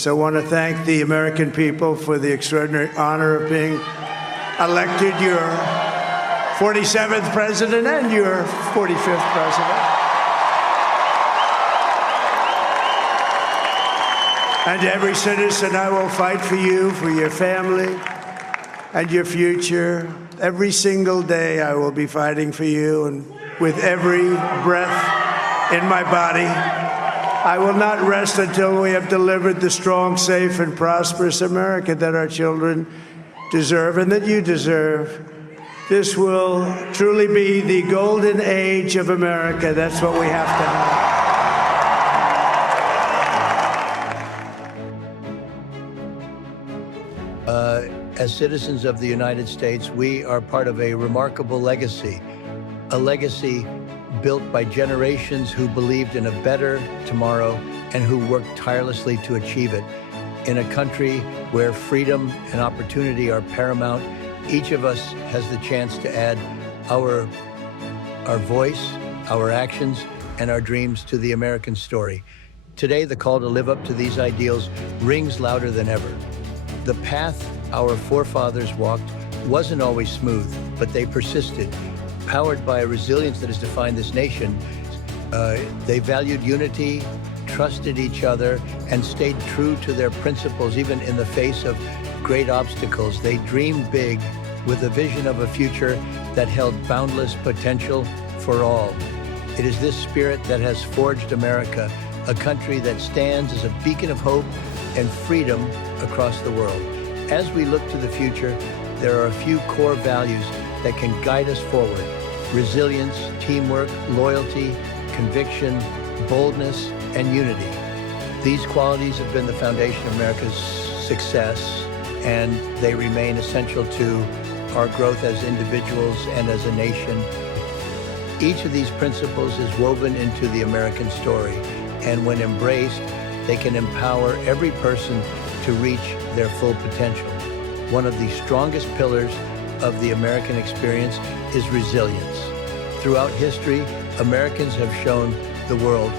So I want to thank the American people for the extraordinary honor of being elected your 47th president and your 45th president. And every citizen, I will fight for you, for your family, and your future. Every single day I will be fighting for you, and with every breath in my body, I will not rest until we have delivered the strong, safe, and prosperous America that our children deserve and that you deserve. This will truly be the golden age of America. That's what we have to have. As citizens of the United States, we are part of a remarkable legacy, a legacy built by generations who believed in a better tomorrow and who worked tirelessly to achieve it. In a country where freedom and opportunity are paramount, each of us has the chance to add our voice, our actions, and our dreams to the American story. Today, the call to live up to these ideals rings louder than ever. The path our forefathers walked wasn't always smooth, but they persisted. Powered by a resilience that has defined this nation, they valued unity, trusted each other, and stayed true to their principles, even in the face of great obstacles. They dreamed big with a vision of a future that held boundless potential for all. It is this spirit that has forged America, a country that stands as a beacon of hope and freedom across the world. As we look to the future, there are a few core values that can guide us forward: resilience, teamwork, loyalty, conviction, boldness, and unity. These qualities have been the foundation of America's success, and they remain essential to our growth as individuals and as a nation. Each of these principles is woven into the American story, and when embraced, they can empower every person to reach their full potential. One of the strongest pillars of the American experience is resilience. Throughout history, Americans have shown the world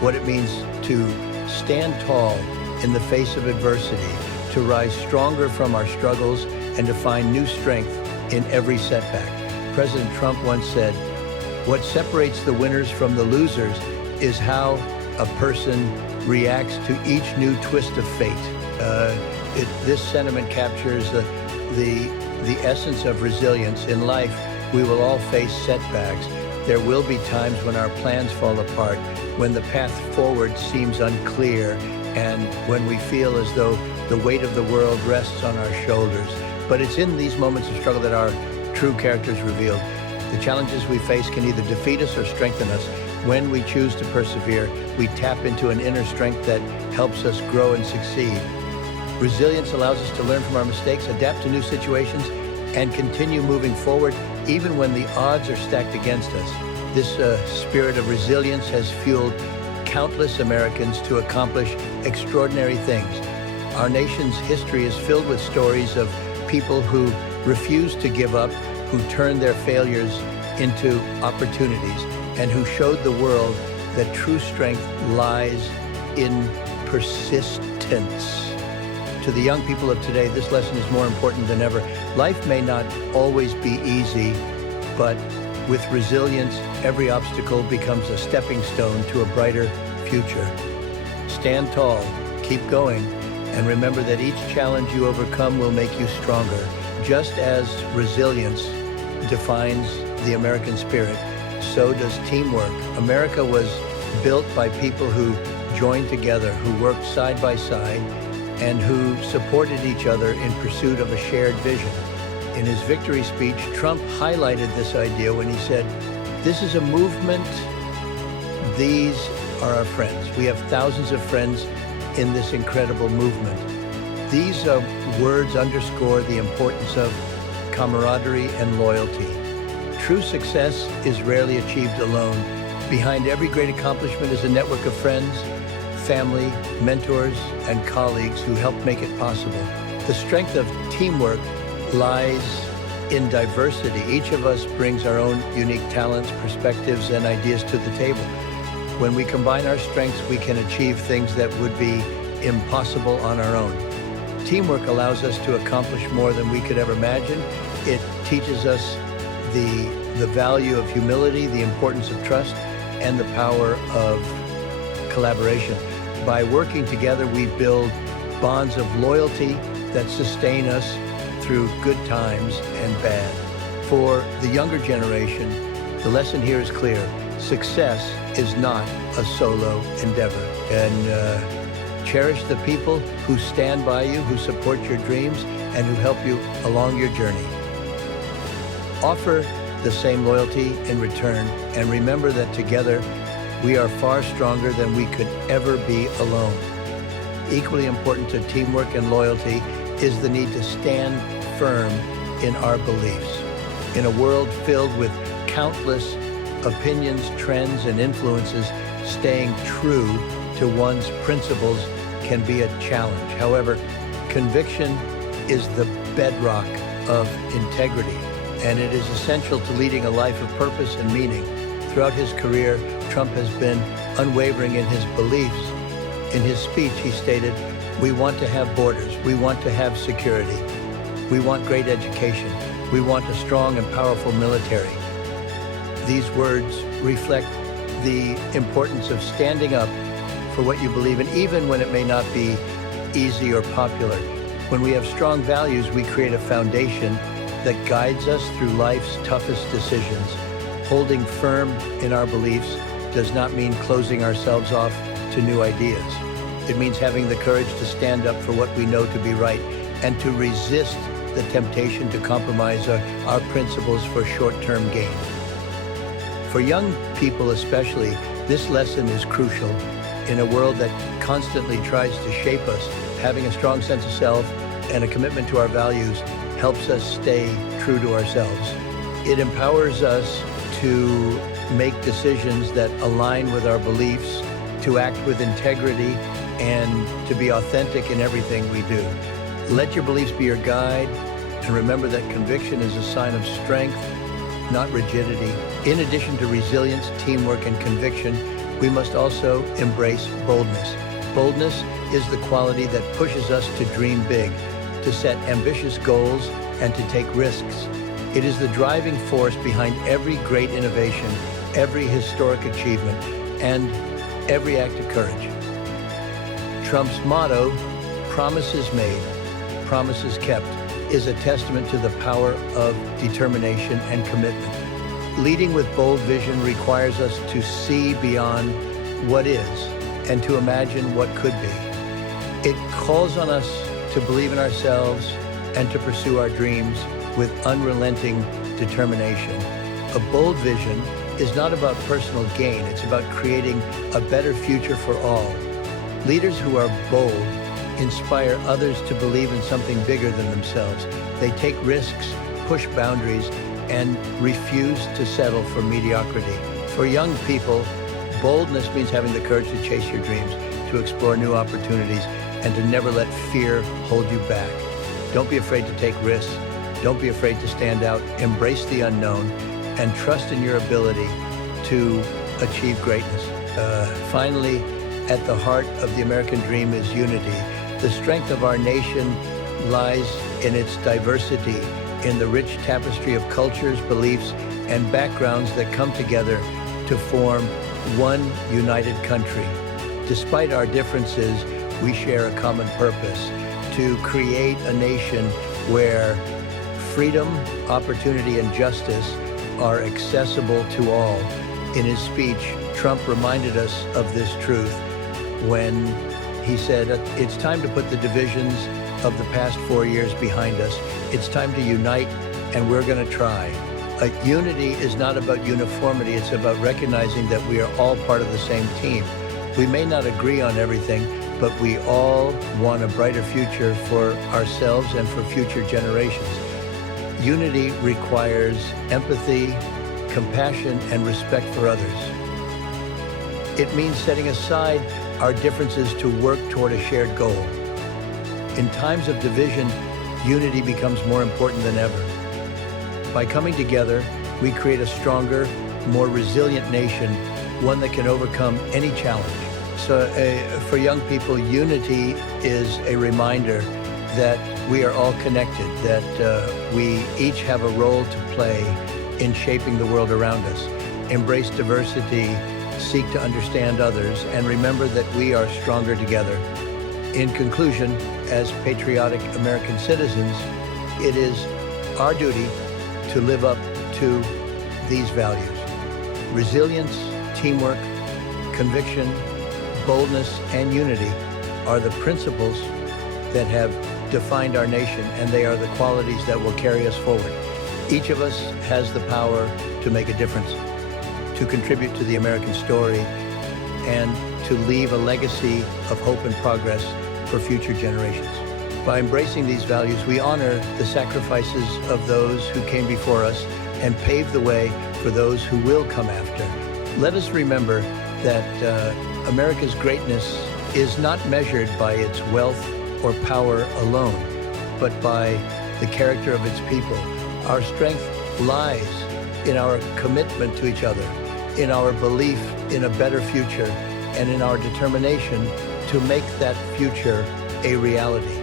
what it means to stand tall in the face of adversity, to rise stronger from our struggles, and to find new strength in every setback. President Trump once said, "What separates the winners from the losers is how a person reacts to each new twist of fate." This sentiment captures the essence of resilience. In life, we will all face setbacks. There will be times when our plans fall apart, when the path forward seems unclear, and when we feel as though the weight of the world rests on our shoulders. But it's in these moments of struggle that our true character is revealed. The challenges we face can either defeat us or strengthen us. When we choose to persevere, we tap into an inner strength that helps us grow and succeed. Resilience allows us to learn from our mistakes, adapt to new situations, and continue moving forward even when the odds are stacked against us. This spirit of resilience has fueled countless Americans to accomplish extraordinary things. Our nation's history is filled with stories of people who refused to give up, who turned their failures into opportunities, and who showed the world that true strength lies in persistence. To the young people of today, this lesson is more important than ever. Life may not always be easy, but with resilience, every obstacle becomes a stepping stone to a brighter future. Stand tall, keep going, and remember that each challenge you overcome will make you stronger. Just as resilience defines the American spirit, so does teamwork. America was built by people who joined together, who worked side by side, and who supported each other in pursuit of a shared vision. In his victory speech, Trump highlighted this idea when he said, "This is a movement. These are our friends. We have thousands of friends in this incredible movement." These words underscore the importance of camaraderie and loyalty. True success is rarely achieved alone. Behind every great accomplishment is a network of friends, family, mentors, and colleagues who help make it possible. The strength of teamwork lies in diversity. Each of us brings our own unique talents, perspectives, and ideas to the table. When we combine our strengths, we can achieve things that would be impossible on our own. Teamwork allows us to accomplish more than we could ever imagine. It teaches us the value of humility, the importance of trust, and the power of collaboration. By working together, we build bonds of loyalty that sustain us through good times and bad. For the younger generation, the lesson here is clear. Success is not a solo endeavor. And cherish the people who stand by you, who support your dreams, and who help you along your journey. Offer the same loyalty in return, and remember that together we are far stronger than we could ever be alone. Equally important to teamwork and loyalty is the need to stand firm in our beliefs. In a world filled with countless opinions, trends, and influences, staying true to one's principles can be a challenge. However, conviction is the bedrock of integrity, and it is essential to leading a life of purpose and meaning. Throughout his career, Trump has been unwavering in his beliefs. In his speech, he stated, "We want to have borders. We want to have security. We want great education. We want a strong and powerful military." These words reflect the importance of standing up for what you believe in, even when it may not be easy or popular. When we have strong values, we create a foundation that guides us through life's toughest decisions. Holding firm in our beliefs does not mean closing ourselves off to new ideas. It means having the courage to stand up for what we know to be right and to resist the temptation to compromise our principles for short-term gain. For young people especially, this lesson is crucial. In a world that constantly tries to shape us, having a strong sense of self and a commitment to our values helps us stay true to ourselves. It empowers us to make decisions that align with our beliefs, to act with integrity, and to be authentic in everything we do. Let your beliefs be your guide, and remember that conviction is a sign of strength, not rigidity. In addition to resilience, teamwork, and conviction, we must also embrace boldness. Boldness is the quality that pushes us to dream big, to set ambitious goals, and to take risks. It is the driving force behind every great innovation, every historic achievement, and every act of courage. Trump's motto, "Promises made, promises kept," is a testament to the power of determination and commitment. Leading with bold vision requires us to see beyond what is and to imagine what could be. It calls on us to believe in ourselves and to pursue our dreams with unrelenting determination. A bold vision is not about personal gain, it's about creating a better future for all. Leaders who are bold inspire others to believe in something bigger than themselves. They take risks, push boundaries, and refuse to settle for mediocrity. For young people, boldness means having the courage to chase your dreams, to explore new opportunities, and to never let fear hold you back. Don't be afraid to take risks. Don't be afraid to stand out. Embrace the unknown and trust in your ability to achieve greatness. Finally, at the heart of the American dream is unity. The strength of our nation lies in its diversity, in the rich tapestry of cultures, beliefs, and backgrounds that come together to form one united country. Despite our differences, we share a common purpose: to create a nation where freedom, opportunity, and justice are accessible to all. In his speech, Trump reminded us of this truth when he said, "It's time to put the divisions of the past 4 years behind us. It's time to unite, and we're going to try." Unity is not about uniformity. It's about recognizing that we are all part of the same team. We may not agree on everything, but we all want a brighter future for ourselves and for future generations. Unity requires empathy, compassion, and respect for others. It means setting aside our differences to work toward a shared goal. In times of division, unity becomes more important than ever. By coming together, we create a stronger, more resilient nation, one that can overcome any challenge. For young people, unity is a reminder that we are all connected, that we each have a role to play in shaping the world around us. Embrace diversity, seek to understand others, and remember that we are stronger together. In conclusion, as patriotic American citizens, it is our duty to live up to these values. Resilience, teamwork, conviction, boldness, and unity are the principles that have defined our nation, and they are the qualities that will carry us forward. Each of us has the power to make a difference, to contribute to the American story, and to leave a legacy of hope and progress for future generations. By embracing these values, we honor the sacrifices of those who came before us and pave the way for those who will come after. Let us remember that America's greatness is not measured by its wealth or power alone, but by the character of its people. Our strength lies in our commitment to each other, in our belief in a better future, and in our determination to make that future a reality.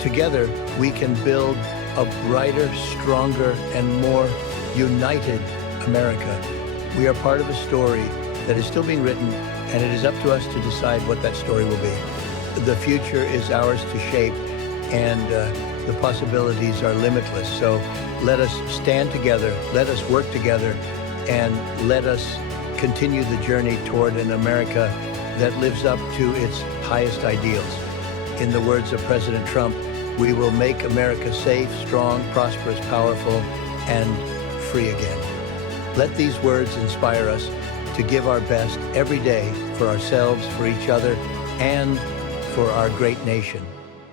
Together, we can build a brighter, stronger, and more united America. We are part of a story that is still being written, and it is up to us to decide what that story will be. The future is ours to shape, and the possibilities are limitless. So let us stand together, let us work together, and let us continue the journey toward an America that lives up to its highest ideals. In the words of President Trump, we will make America safe, strong, prosperous, powerful, and free again. Let these words inspire us to give our best every day for ourselves, for each other, and for our great nation.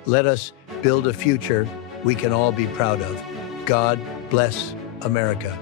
Let us build a future we can all be proud of. God bless America.